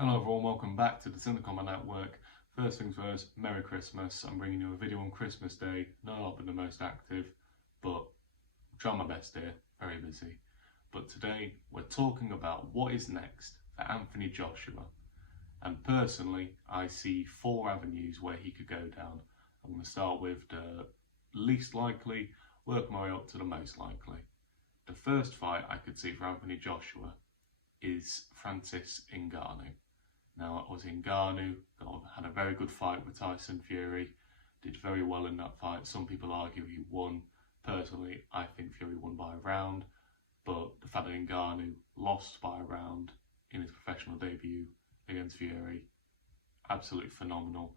Hello everyone, welcome back to the Cinecoma Network. First things first, Merry Christmas. I'm bringing you a video on Christmas Day. No, I've been the most active, but I'm trying my best here, very busy. But today we're talking about what is next for Anthony Joshua. And personally, I see 4 avenues where he could go down. I'm going to start with the least likely, work my way up to the most likely. The first fight I could see for Anthony Joshua is Francis Ngannou. Now, it was Ngannou had a very good fight with Tyson Fury, did very well in that fight. Some people argue he won. Personally, I think Fury won by a round, but the fact that Ngannou lost by a round in his professional debut against Fury, absolutely phenomenal.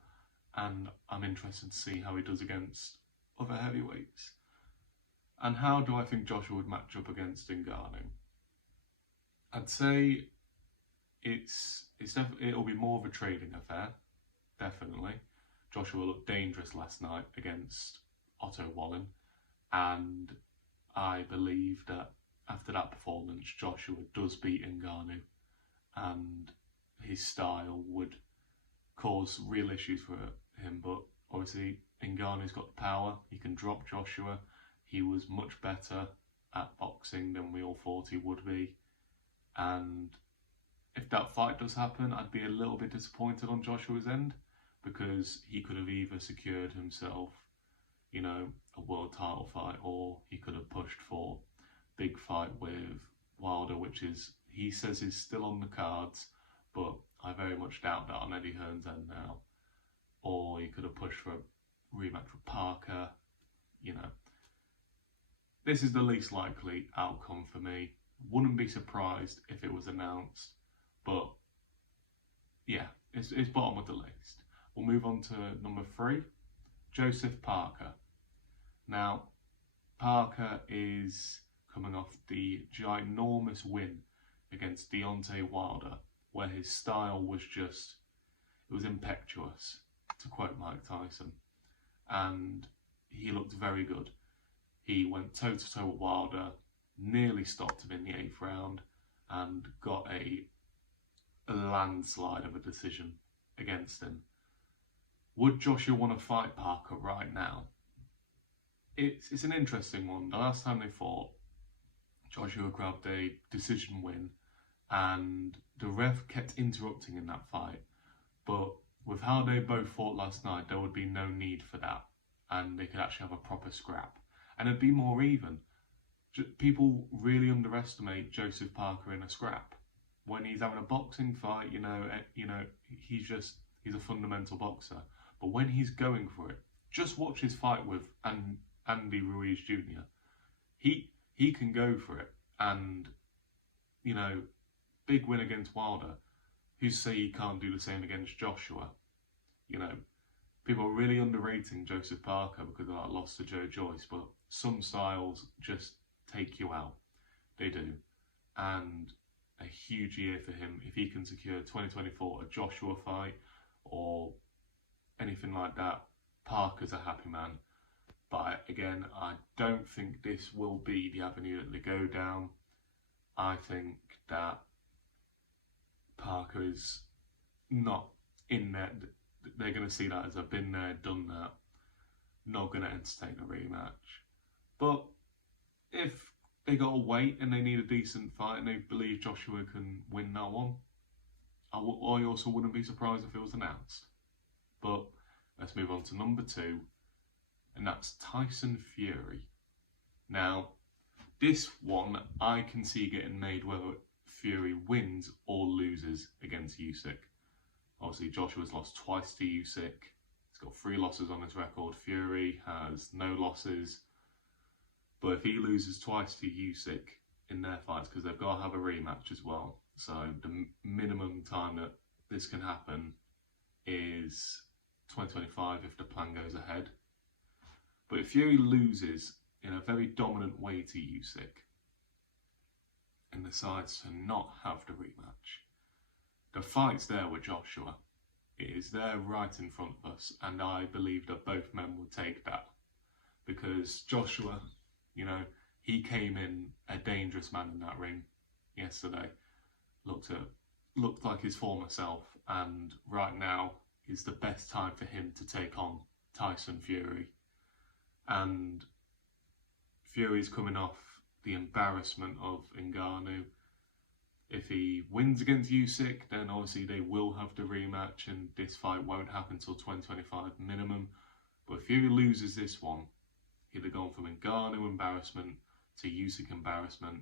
And I'm interested to see how he does against other heavyweights. And how do I think Joshua would match up against Ngannou? I'd say it'll be more of a trading affair, definitely. Joshua looked dangerous last night against Otto Wallin, and I believe that after that performance, Joshua does beat Ngannou, and his style would cause real issues for him. But obviously, Ngannou's got the power. He can drop Joshua. He was much better at boxing than we all thought he would be, and if that fight does happen, I'd be a little bit disappointed on Joshua's end, because he could have either secured himself, a world title fight, or he could have pushed for big fight with Wilder, which he says is still on the cards, but I very much doubt that on Eddie Hearn's end now. Or he could have pushed for a rematch with Parker. This is the least likely outcome for me. Wouldn't be surprised if it was announced. But yeah, it's bottom of the list. We'll move on to number 3, Joseph Parker. Now, Parker is coming off the ginormous win against Deontay Wilder, where his style was it was impetuous, to quote Mike Tyson. And he looked very good. He went toe-to-toe with Wilder, nearly stopped him in the 8th round, and got a landslide of a decision against him. Would Joshua want to fight Parker right now? It's an interesting one. The last time they fought, Joshua grabbed a decision win, and the ref kept interrupting in that fight. But with how they both fought last night, there would be no need for that, and they could actually have a proper scrap, and it'd be more even. People really underestimate Joseph Parker in a scrap. When he's having a boxing fight, he's a fundamental boxer. But when he's going for it, just watch his fight with Andy Ruiz Jr. He can go for it, and big win against Wilder. Who's to say he can't do the same against Joshua? People are really underrating Joseph Parker because of that loss to Joe Joyce, but some styles just take you out. They do. And a huge year for him if he can secure 2024 a Joshua fight or anything like that. Parker's a happy man. But again, I don't think this will be the avenue that they go down. I think that Parker is not in there. They're going to see that as a been there, done that. Not going to entertain a rematch. But if they got to wait and they need a decent fight and they believe Joshua can win that one, I also wouldn't be surprised if it was announced. But let's move on to number 2, and that's Tyson Fury. Now, this one I can see getting made whether Fury wins or loses against Usyk. Obviously, Joshua's lost twice to Usyk. He's got 3 losses on his record. Fury has no losses. But if he loses twice to Usyk in their fights, because they've got to have a rematch as well, so the minimum time that this can happen is 2025 if the plan goes ahead. But if Fury loses in a very dominant way to Usyk and decides to not have the rematch, the fight's there with Joshua. It is there right in front of us, and I believe that both men will take that. Because Joshua, he came in a dangerous man in that ring yesterday. Looked at looked like his former self, and right now is the best time for him to take on Tyson Fury. And Fury's coming off the embarrassment of Ngannou. If he wins against Usyk, then obviously they will have the rematch, and this fight won't happen until 2025 minimum. But if Fury loses this one, he'd have gone from Ngannou embarrassment to Usyk embarrassment.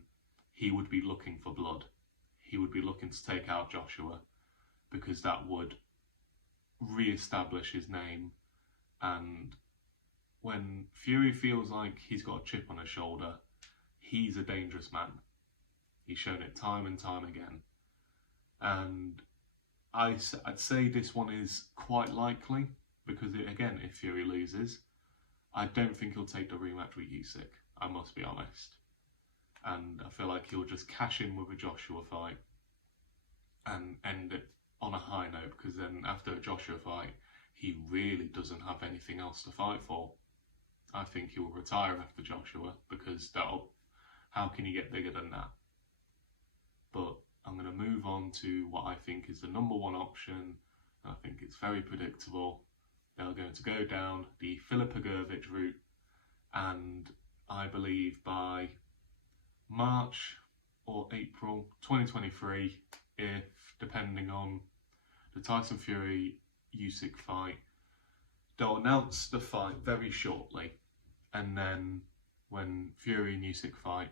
He would be looking for blood. He would be looking to take out Joshua, because that would re-establish his name. And when Fury feels like he's got a chip on his shoulder, he's a dangerous man. He's shown it time and time again. And I'd say this one is quite likely, because again, if Fury loses, I don't think he'll take the rematch with Usyk, I must be honest. And I feel like he'll just cash in with a Joshua fight and end it on a high note, because then after a Joshua fight, he really doesn't have anything else to fight for. I think he will retire after Joshua, because how can you get bigger than that? But I'm going to move on to what I think is the number one option. I think it's very predictable. They're going to go down the Filip Hrgovic route, and I believe by March or April 2023, if depending on the Tyson Fury Usyk fight, they'll announce the fight very shortly, and then when Fury and Usyk fight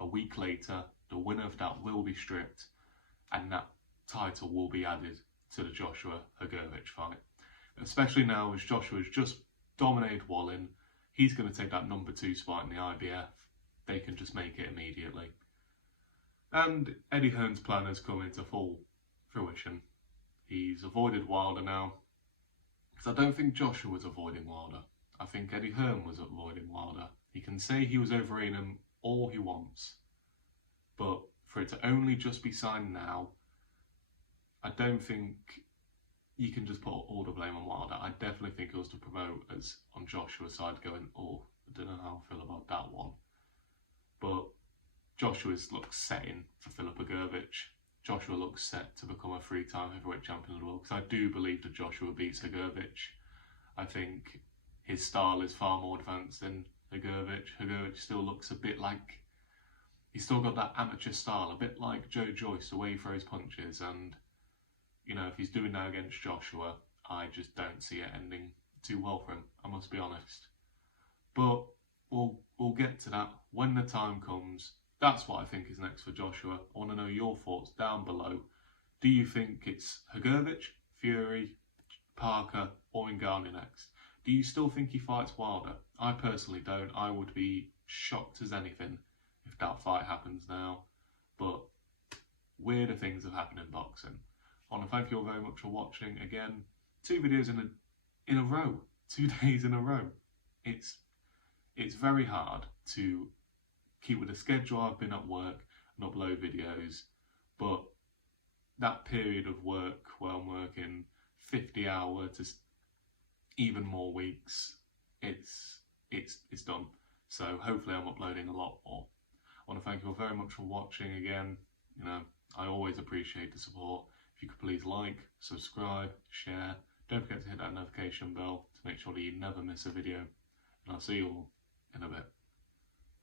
a week later, the winner of that will be stripped, and that title will be added to the Joshua Hrgovic fight. Especially now as Joshua's just dominated Wallin, he's going to take that number 2 spot in the IBF. They can just make it immediately. And Eddie Hearn's plan has come into full fruition. He's avoided Wilder now, because I don't think Joshua was avoiding Wilder. I think Eddie Hearn was avoiding Wilder. He can say he was overrating him all he wants, but for it to only just be signed now, I don't think you can just put all the blame on Wilder. I definitely think it was the promoters on Joshua's side going, oh, I don't know how I feel about that one. But Joshua looks set in for Filip Hrgovic. Joshua looks set to become a 3-time heavyweight champion of the world, because I do believe that Joshua beats Hrgovic. I think his style is far more advanced than Hrgovic. Hrgovic still looks a bit like, he's still got that amateur style, a bit like Joe Joyce, the way he throws punches. And, you know, if he's doing that against Joshua, I just don't see it ending too well for him, I must be honest. But we'll get to that when the time comes. That's what I think is next for Joshua. I want to know your thoughts down below. Do you think it's Hrgovic, Fury, Parker, or Ngannou next? Do you still think he fights Wilder? I personally don't. I would be shocked as anything if that fight happens now. But weirder things have happened in boxing. I want to thank you all very much for watching. Again, 2 videos in a row, 2 days in a row. It's very hard to keep with the schedule. I've been at work and upload videos, but that period of work where I'm working 50 hour to even more weeks, it's done. So hopefully I'm uploading a lot more. I want to thank you all very much for watching again. You know, I always appreciate the support. If you could please like, subscribe, share. Don't forget to hit that notification bell to make sure that you never miss a video. And I'll see you all in a bit.